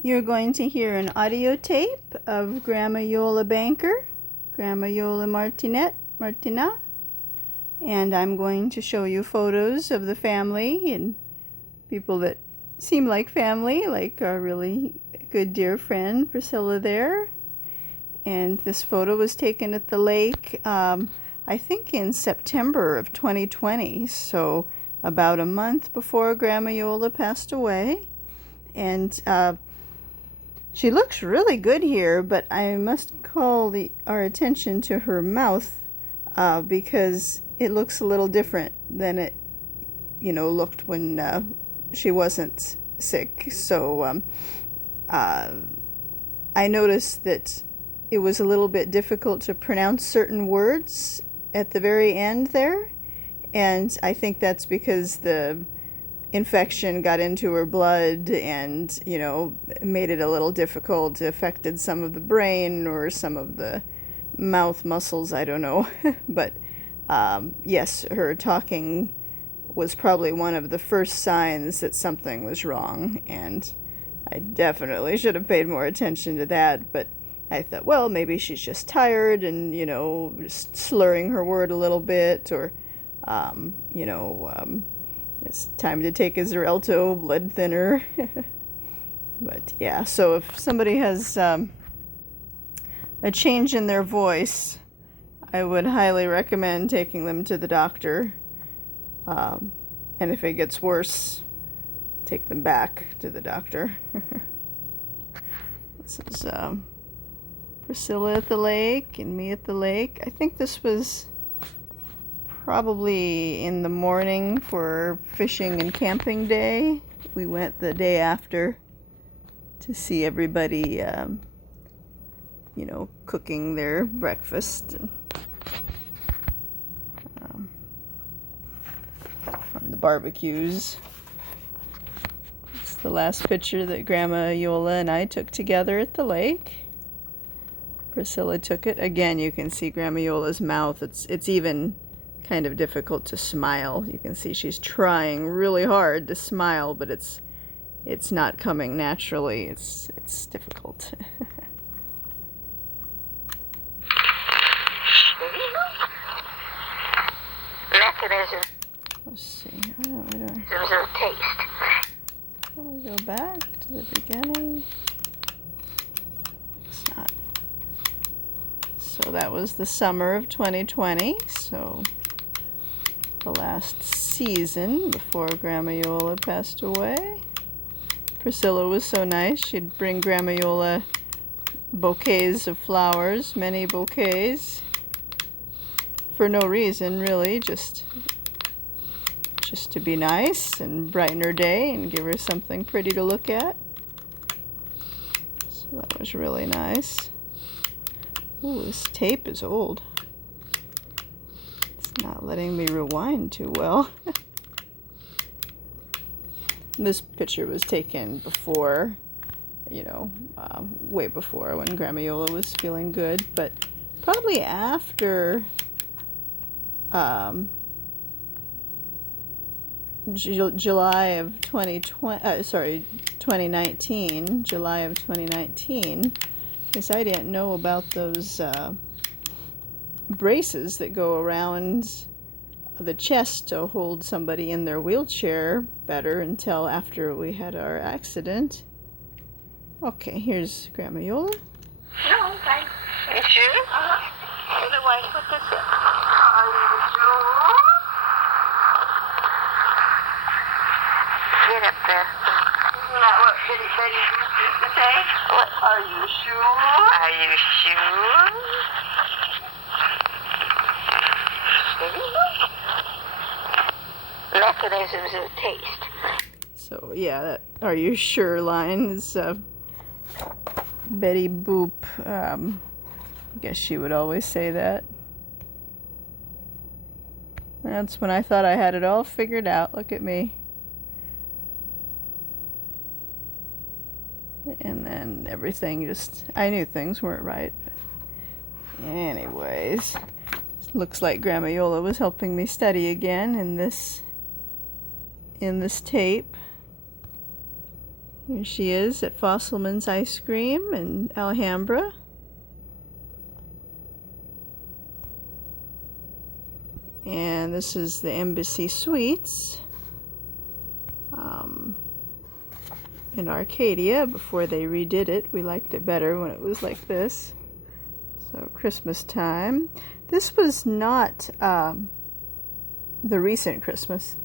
You're going to hear an audio tape of Grandma Iole Banker, Grandma Iole Martina, and I'm going to show you photos of the family and people that seem like family, like our really good dear friend Priscilla there. And this photo was taken at the lake, I think in September of 2020, so about a month before Grandma Iole passed away. And she looks really good here, but I must call our attention to her mouth because it looks a little different than it, looked when she wasn't sick. So I noticed that it was a little bit difficult to pronounce certain words at the very end there, and I think that's because the infection got into her blood and, made it a little difficult. It affected some of the brain or some of the mouth muscles, I don't know. But yes, her talking was probably one of the first signs that something was wrong, and I definitely should have paid more attention to that. But I thought, well, maybe she's just tired and, just slurring her word a little bit, or, it's time to take a Xarelto blood thinner. But yeah, so if somebody has a change in their voice, I would highly recommend taking them to the doctor. And if it gets worse, take them back to the doctor. This is Priscilla at the lake and me at the lake. I think this was probably in the morning for fishing and camping day. We went the day after to see everybody, cooking their breakfast and, on the barbecues. It's the last picture that Grandma Iole and I took together at the lake. Priscilla took it. Again, you can see Grandma Iole's mouth. It's even kind of difficult to smile. You can see she's trying really hard to smile, but it's not coming naturally. It's difficult. Mechanism. Let's see. Where do Of taste. Can we go back to the beginning? It's not. So that was the summer of 2020. So the last season before Grandma Iole passed away. Priscilla was so nice. She'd bring Grandma Iole bouquets of flowers, many bouquets, for no reason really, just to be nice and brighten her day and give her something pretty to look at. So that was really nice. Ooh, this tape is old. Not letting me rewind too well. This picture was taken before, way before when Grandma Iole was feeling good, but probably after July of 2019, July of 2019, because I didn't know about those braces that go around the chest to hold somebody in their wheelchair better until after we had our accident. Okay, here's Grandma Iole. No, thanks. You sure? Otherwise, what does it? Are you sure? Get up there. Isn't that what Betty used to say? What? Are you sure? Are you sure? Mechanisms of taste. So yeah, that "Are you sure?" line is Betty Boop. I guess she would always say that. That's when I thought I had it all figured out. Look at me. And then everything I knew things weren't right. But anyways, looks like Grandma Iole was helping me study again in this tape. Here she is at Fosselman's Ice Cream in Alhambra. And this is the Embassy Suites in Arcadia before they redid it. We liked it better when it was like this. So Christmas time. This was not the recent Christmas.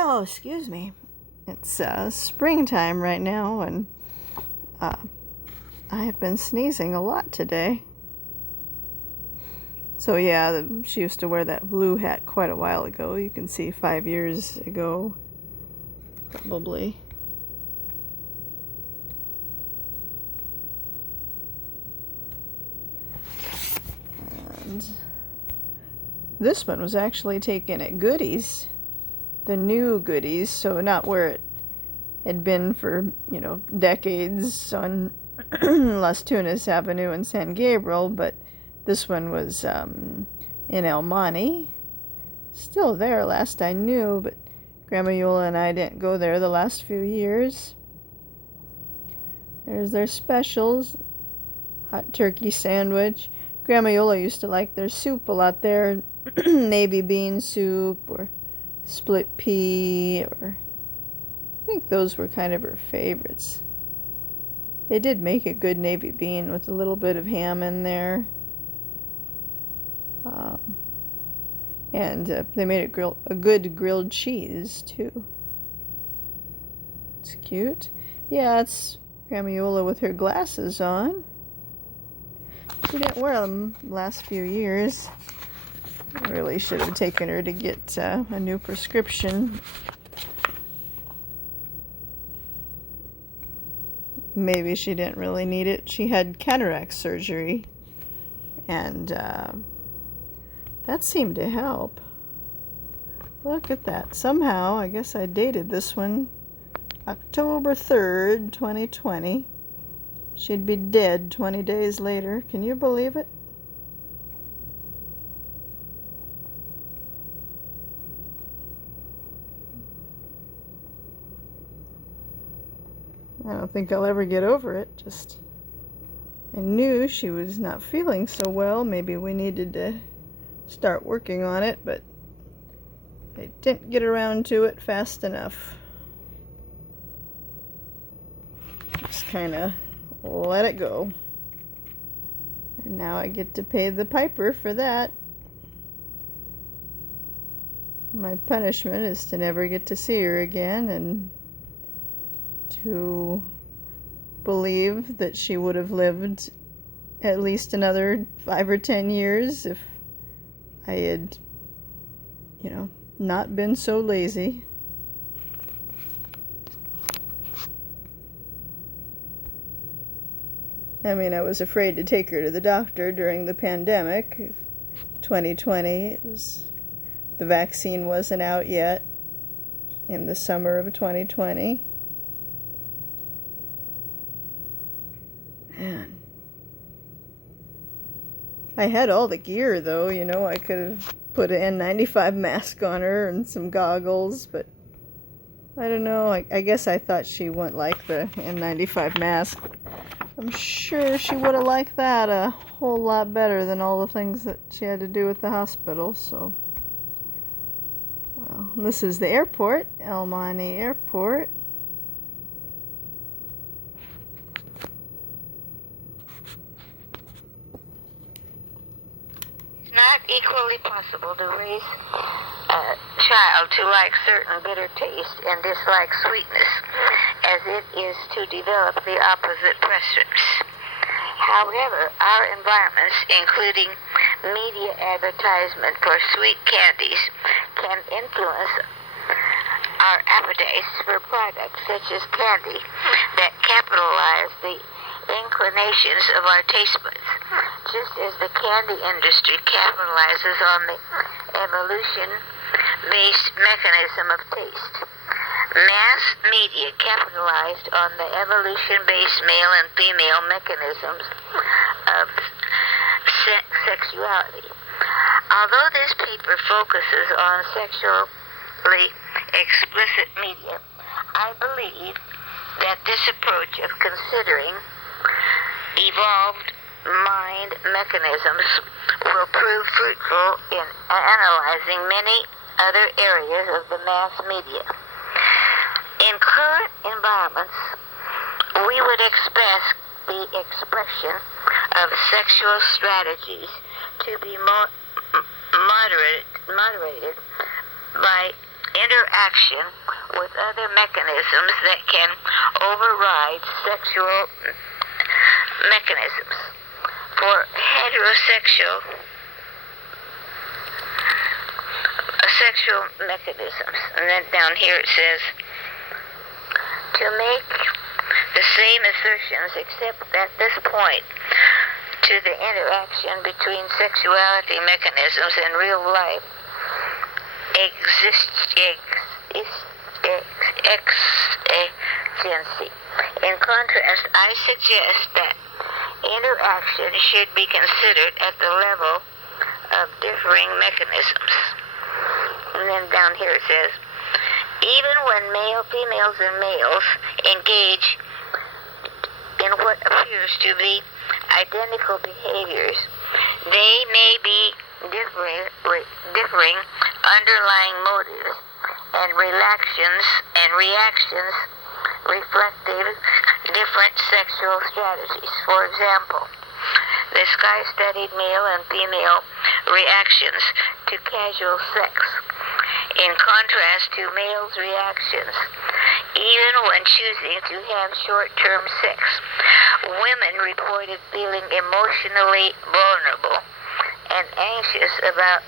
Oh, excuse me. It's springtime right now, and I have been sneezing a lot today. So yeah, she used to wear that blue hat quite a while ago. You can see 5 years ago, probably. And this one was actually taken at Goodies, the new Goodies, so not where it had been for, you know, decades on Las Tunas Avenue in San Gabriel, but this one was in El Monte. Still there last I knew, but Grandma Iole and I didn't go there the last few years. There's their specials. Hot turkey sandwich. Grandma Iole used to like their soup a lot there. Navy bean soup or split pea, or I think those were kind of her favorites. They did make a good navy bean with a little bit of ham in there. And they made a good grilled cheese too. It's cute. Yeah, it's Grandma Iole with her glasses on. She didn't wear them the last few years. I really should have taken her to get a new prescription. Maybe she didn't really need it. She had cataract surgery, and that seemed to help. Look at that. Somehow, I guess I dated this one October 3rd, 2020. She'd be dead 20 days later. Can you believe it? I don't think I'll ever get over it. Just, I knew she was not feeling so well. Maybe we needed to start working on it, but I didn't get around to it fast enough. Just kind of let it go. And now I get to pay the piper for that. My punishment is to never get to see her again, and to believe that she would have lived at least another 5 or 10 years if I had, you know, not been so lazy. I mean, I was afraid to take her to the doctor during the pandemic. 2020, the vaccine wasn't out yet in the summer of 2020. Man. I had all the gear, though, you know. I could have put an N95 mask on her and some goggles, but I don't know. I guess I thought she wouldn't like the N95 mask. I'm sure she would have liked that a whole lot better than all the things that she had to do at the hospital, so. Well, this is the airport, El Monte Airport. Not equally possible to raise a child to like certain bitter taste and dislike sweetness as it is to develop the opposite preference. However, our environments, including media advertisement for sweet candies, can influence our appetites for products such as candy that capitalize the inclinations of our taste buds, just as the candy industry capitalizes on the evolution-based mechanism of taste. Mass media capitalized on the evolution-based male and female mechanisms of sexuality. Although this paper focuses on sexually explicit media. I believe that this approach of considering evolved mind mechanisms will prove fruitful in analyzing many other areas of the mass media. In current environments, we would expect the expression of sexual strategies to be moderated by interaction with other mechanisms that can override sexual mechanisms. For heterosexual sexual mechanisms, and then down here it says, to make the same assertions, except at this point, to the interaction between sexuality mechanisms and real life exigency. In contrast, I suggest that interaction should be considered at the level of differing mechanisms. And then down here it says, even when females and males engage in what appears to be identical behaviors, they may be differing underlying motives and reactions reflecting different sexual strategies. For example, this guy studied male and female reactions to casual sex. In contrast to males' reactions, even when choosing to have short-term sex, women reported feeling emotionally vulnerable and anxious about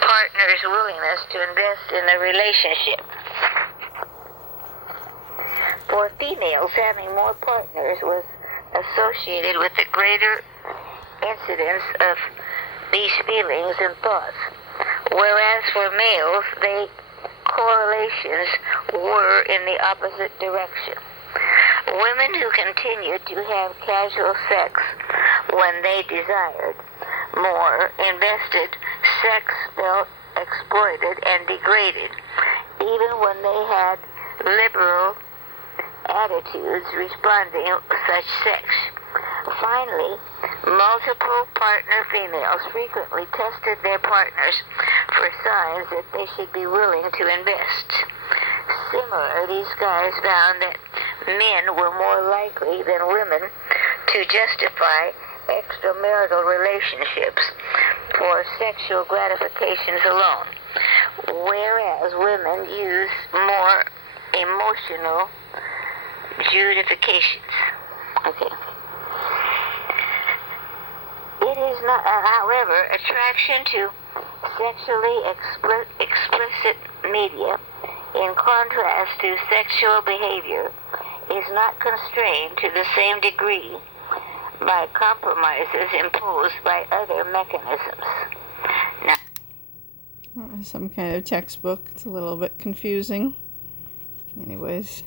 partners' willingness to invest in a relationship. For females, having more partners was associated with a greater incidence of these feelings and thoughts, whereas for males, correlations were in the opposite direction. Women who continued to have casual sex when they desired more invested sex felt exploited and degraded, even when they had liberal attitudes responding to such sex. Finally, multiple partner females frequently tested their partners for signs that they should be willing to invest. Similar, these guys found that men were more likely than women to justify extramarital relationships for sexual gratifications alone, whereas women use more emotional justifications. Okay. It is not, however, attraction to sexually explicit media, in contrast to sexual behavior, is not constrained to the same degree by compromises imposed by other mechanisms. Now, some kind of textbook. It's a little bit confusing. Anyways.